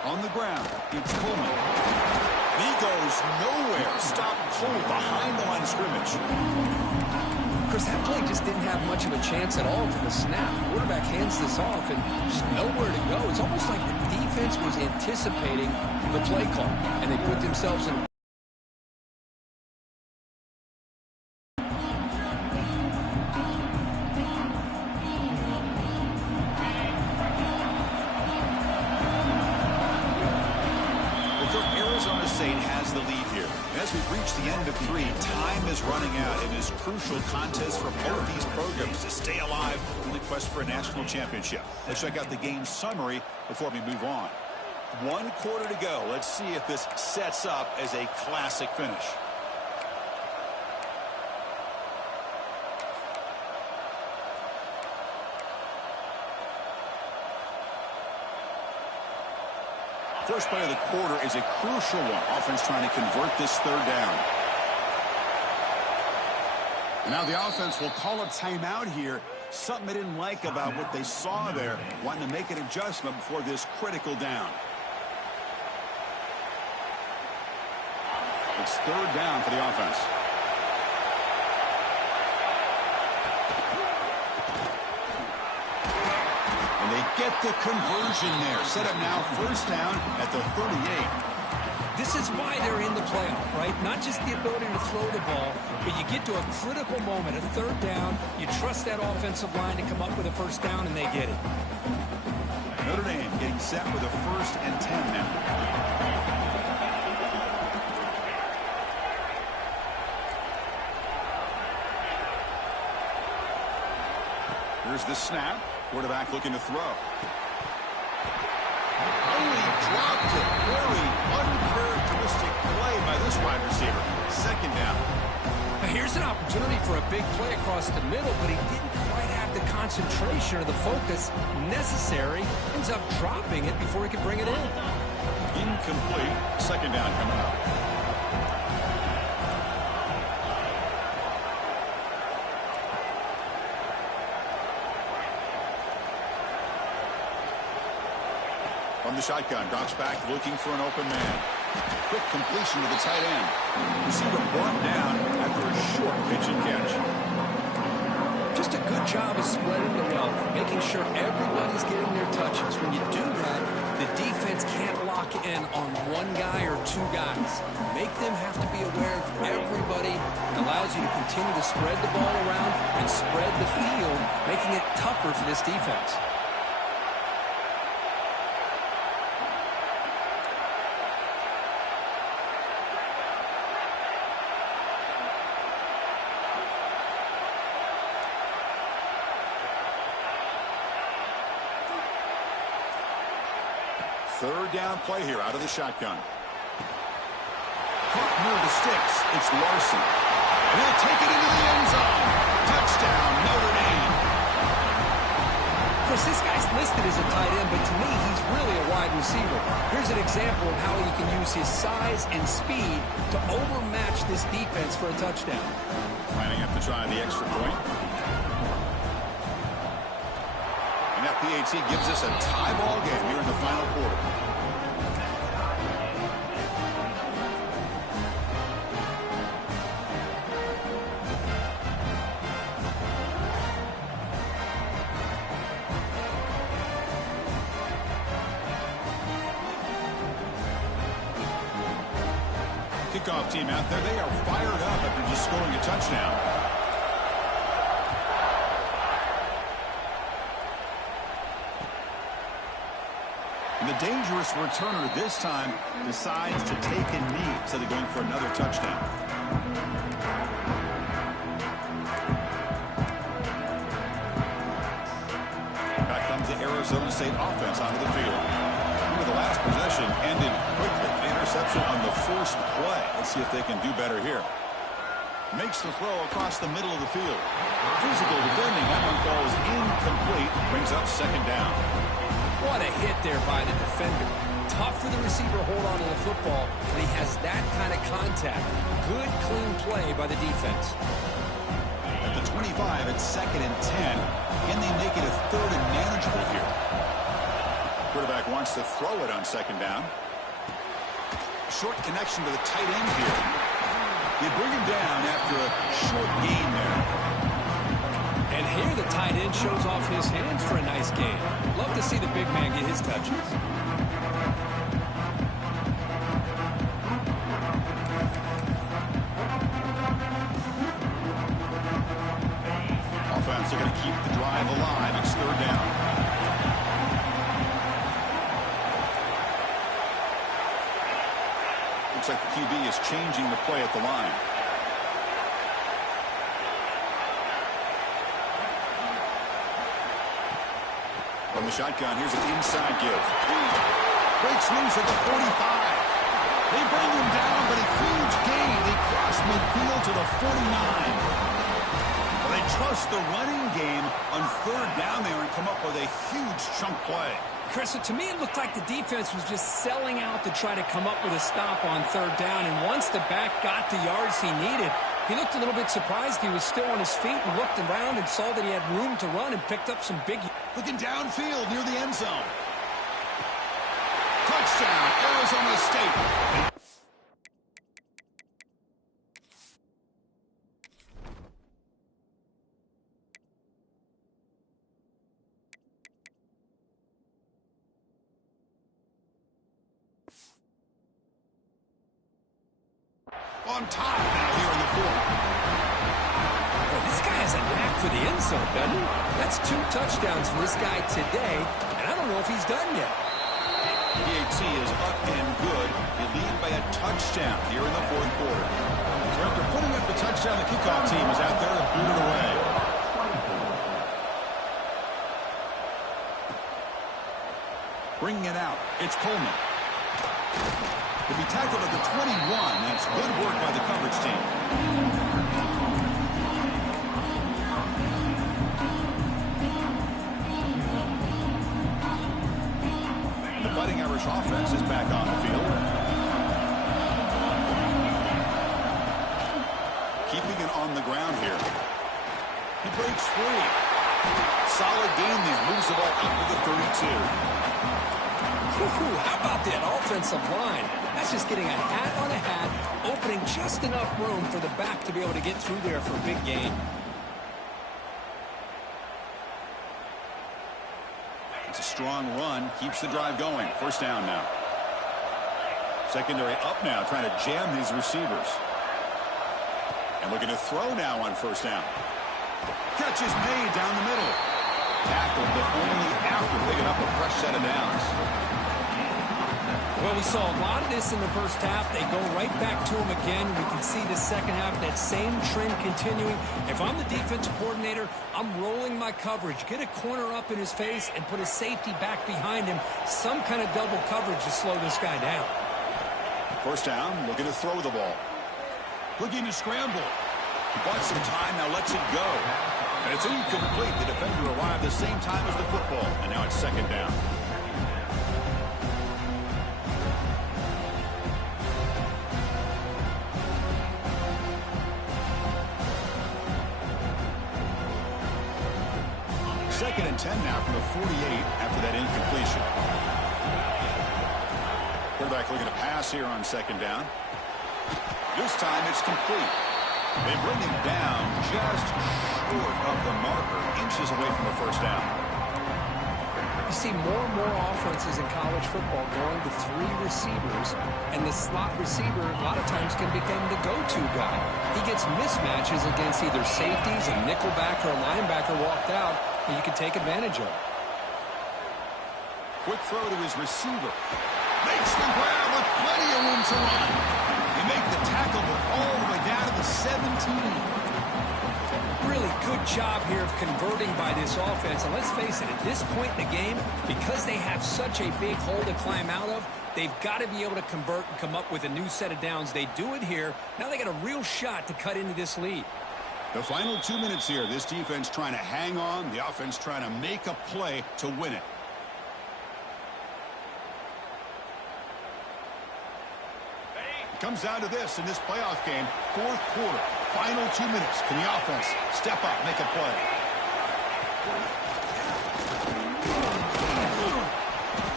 On the ground, it's Coleman. He goes nowhere. Stop cold behind the line of scrimmage. Chris, that play just didn't have much of a chance at all from the snap. The quarterback hands this off and just nowhere to go. It's almost like the defense was anticipating the play call, and they put themselves in. Has the lead here. As we've reached the end of 3, time is running out in this crucial contest for both these programs to stay alive in the quest for a national championship. Let's check out the game summary before we move on. 1 quarter to go. Let's see if this sets up as a classic finish. First play of the quarter is a crucial one. Offense trying to convert this 3rd down. And now the offense will call a timeout here. Something they didn't like about what they saw there. Wanting to make an adjustment before this critical down. It's 3rd down for the offense. They get the conversion there. Set up now 1st down at the 38. This is why they're in the playoff, right? Not just the ability to throw the ball, but you get to a critical moment, a 3rd down. You trust that offensive line to come up with a 1st down, and they get it. Notre Dame getting set with a 1st and 10 now. Here's the snap. Quarterback looking to throw. Only dropped it. Very uncharacteristic play by this wide receiver. 2nd down. Now here's an opportunity for a big play across the middle, but he didn't quite have the concentration or the focus necessary. Ends up dropping it before he could bring it in. Incomplete. 2nd down coming up. From the shotgun, drops back, looking for an open man. Quick completion to the tight end. Receiver brought down after a short pitch and catch. Just a good job of spreading the wealth, making sure everybody's getting their touches. When you do that, the defense can't lock in on one guy or 2 guys. Make them have to be aware of everybody. It allows you to continue to spread the ball around and spread the field, making it tougher for this defense. Third down play here out of the shotgun. Caught near the sticks. It's Larson. And he'll take it into the end zone. Touchdown, Notre Dame. Chris, this guy's listed as a tight end, but to me, he's really a wide receiver. Here's an example of how he can use his size and speed to overmatch this defense for a touchdown. Lining up to try the extra point. And that PAT gives us a tie ball game here in the final quarter. kickoff team out there. They are fired up after just scoring a touchdown. And the dangerous returner this time decides to take a knee instead of going for another touchdown. Back comes the Arizona State offense onto the field. The last possession ended quickly. The interception on the first play. Let's see if they can do better here. Makes the throw across the middle of the field. Physical defending. That one falls incomplete. Brings up second down. What a hit there by the defender. Tough for the receiver to hold on to the football, but he has that kind of contact. Good, clean play by the defense. At the 25, it's 2nd and 10. Can they make it a 3rd and manageable here? Quarterback wants to throw it on 2nd down. Short connection to the tight end here. They bring him down after a short gain there. And here the tight end shows off his hands for a nice gain. Love to see the big man get his touches. Offense are going to keep the drive alive. It's 3rd down. Looks like the QB is changing the play at the line. From the shotgun, here's an inside give. Breaks loose at the 45. They bring him down, but a huge gain. They cross midfield to the 49. Well, they trust the running game on 3rd down there and come up with a huge chunk play. Chris, to me it looked like the defense was just selling out to try to come up with a stop on 3rd down, and once the back got the yards he needed, he looked a little bit surprised. He was still on his feet and looked around and saw that he had room to run and picked up some big... Looking downfield near the end zone. Touchdown, Arizona State. On top now here in the 4th. Well, this guy has a knack for the end zone, doesn't he? That's 2 touchdowns for this guy today, and I don't know if he's done yet. PAT is up and good. They lead by a touchdown here in the 4th quarter. So after putting up the touchdown, the kickoff team is out there to boot it away. Bringing it out, it's Coleman. To be tackled at the 21. That's good work by the coverage team. The Fighting Irish offense is back on the field. Keeping it on the ground here. He breaks free. Solid gain there. Moves the ball up to the 32. How about that offensive line? That's just getting a hat on a hat, opening just enough room for the back to be able to get through there for a big gain. It's a strong run. Keeps the drive going. 1st down now. Secondary up now, trying to jam these receivers. And looking to throw now on 1st down. Catch is made down the middle. Tackled, but only after picking up a fresh set of downs. Well, we saw a lot of this in the first half. They go right back to him again. We can see the second half, that same trend continuing. If I'm the defensive coordinator, I'm rolling my coverage. Get a corner up in his face and put a safety back behind him. Some kind of double coverage to slow this guy down. 1st down, looking to throw the ball. Looking to scramble. He bought some time, now lets it go. And it's incomplete. The defender arrived the same time as the football. And now it's 2nd down. Second and 10 now from the 48 after that incompletion. Quarterback looking to pass here on 2nd down. This time it's complete. They bring him down just short of the marker, inches away from the 1st down. You see more and more offenses in college football going to 3 receivers, and the slot receiver a lot of times can become the go-to guy. He gets mismatches against either safeties, a nickelback, or a linebacker walked out, and you can take advantage of it. Quick throw to his receiver. Makes the grab with plenty of room to run. They make the tackle, but all the way down to the 17. Really good job here of converting by this offense. And let's face it, at this point in the game, because they have such a big hole to climb out of, they've got to be able to convert and come up with a new set of downs. They do it here. Now they got a real shot to cut into this lead. The final 2 minutes here. This defense trying to hang on. The offense trying to make a play to win it. It comes down to this in this playoff game. 4th quarter. Final 2 minutes. Can the offense step up, make a play?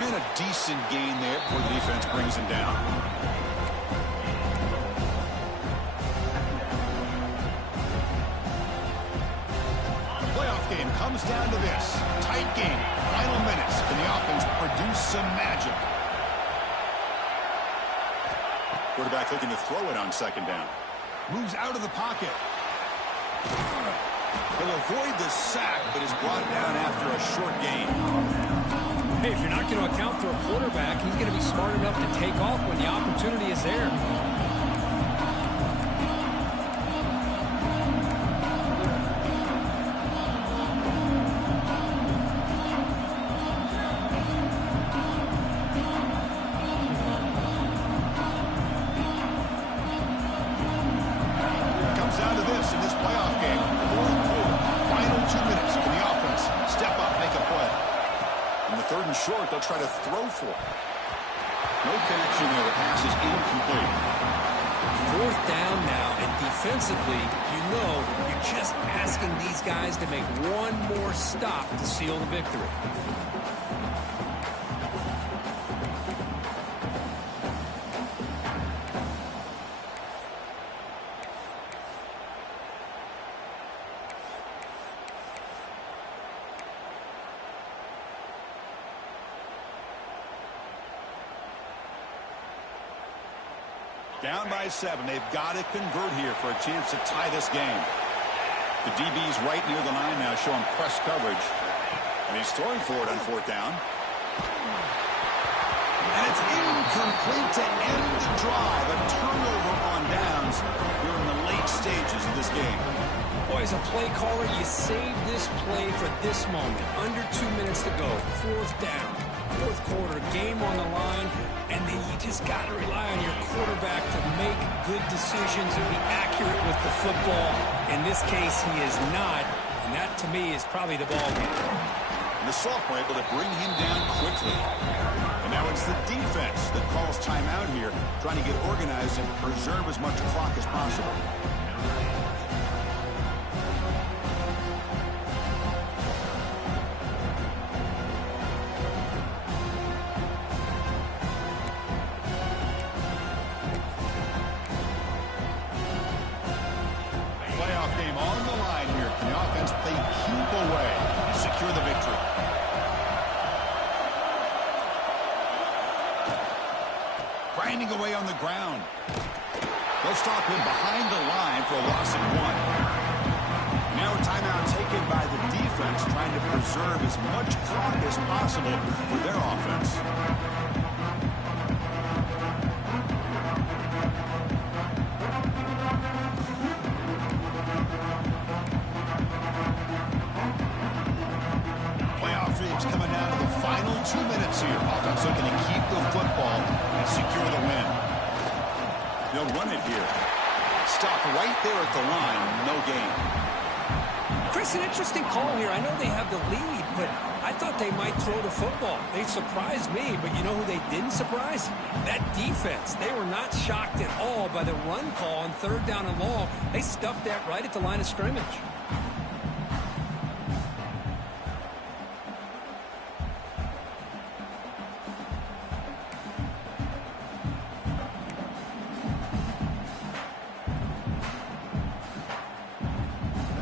And a decent gain there before the defense brings him down. The playoff game comes down to this. Tight game. Final minutes. Can the offense produce some magic? Quarterback looking to throw it on 2nd down. Moves out of the pocket. He'll avoid the sack, but is brought down after a short gain. Hey, if you're not going to account for a quarterback, he's going to be smart enough to take off when the opportunity is there. Short, they'll try to throw for it. No connection there. The pass is incomplete. 4th down now, and defensively, you know, you're just asking these guys to make one more stop to seal the victory. Down by 7. They've got to convert here for a chance to tie this game. The DB's right near the line now, showing press coverage. And he's throwing for it on 4th down. And it's incomplete to end the drive. A turnover on downs here in the late stages of this game. Boy, as a play caller, you save this play for this moment. Under 2 minutes to go. 4th down. 4th quarter, game on the line, and then you just got to rely on your quarterback to make good decisions and be accurate with the football. In this case, he is not, and that, to me, is probably the ball game. And the sophomore able to bring him down quickly. And now it's the defense that calls timeout here, trying to get organized and preserve as much clock as possible. Grinding away on the ground. They'll stop him behind the line for a loss of 1. Now a timeout taken by the defense, trying to preserve as much clock as possible for their offense. Playoff dreams coming down to the final 2 minutes here. Offense looking to keep the football and secure the win. They'll run it here. Stop right there at the line. No gain. Chris, an interesting call here. I know they have the lead, but I thought they might throw the football. They surprised me, but you know who they didn't surprise? That defense. They were not shocked at all by the run call on 3rd down and long. They stuffed that right at the line of scrimmage.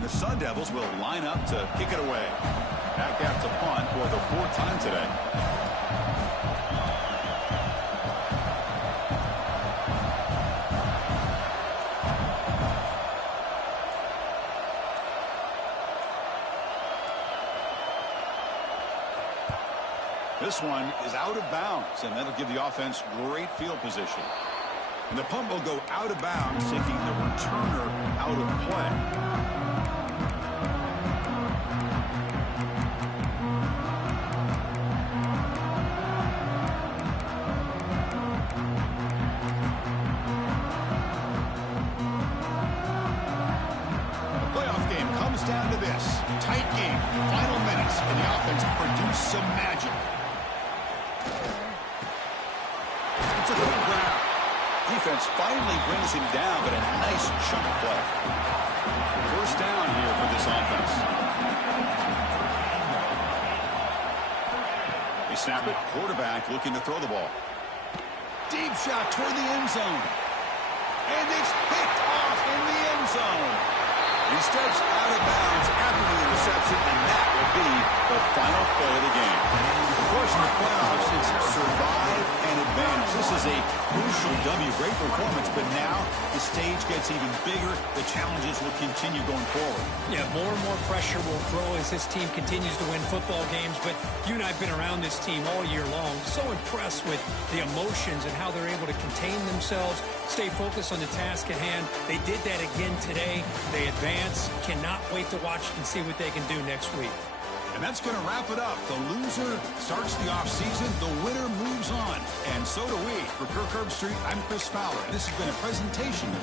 Sun Devils will line up to kick it away. Back out to punt for the 4th time today. This one is out of bounds, and that'll give the offense great field position. And the punt will go out of bounds, taking the returner out of play. The playoff game comes down to this. Tight game, final minutes, and the offense produced some magic. It's a good grab. Defense finally brings him down, but a nice chunk play. 1st down here for this offense. They snap it. Quarterback looking to throw the ball. Deep shot toward the end zone. And it's picked off in the end zone. He steps out of bounds after the interception, and that will be the final play of the game. Of course, in the playoffs, it's survive and advance. This is a crucial W. Great performance, but now the stage gets even bigger. The challenges will continue going forward. Yeah, more and more pressure will grow as this team continues to win football games, but you and I have been around this team all year long. So impressed with the emotions and how they're able to contain themselves, stay focused on the task at hand. They did that again today. They advance. Cannot wait to watch and see what they can do next week. And that's going to wrap it up. The loser starts the offseason. The winner moves on. And so do we. For Kirk Herbstreit, I'm Chris Fowler. This has been a presentation of